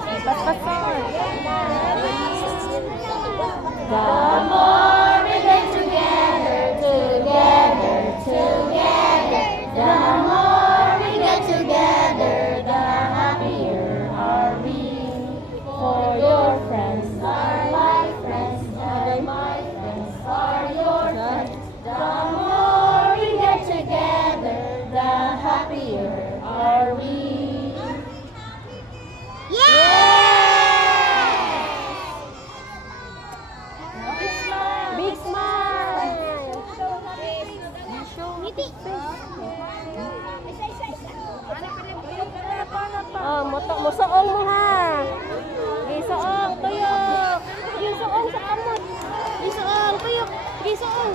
Paspason. The more we get together, together, together, the more we get together, the happier are we. For your friends are my friends, and my friends are your friends. The more we get together, the happier are we. Big smile. Oh, musoong mo ha. Gisoong, tuyok. Yung soong sa kamot. Gisoong, tuyok. Gisoong.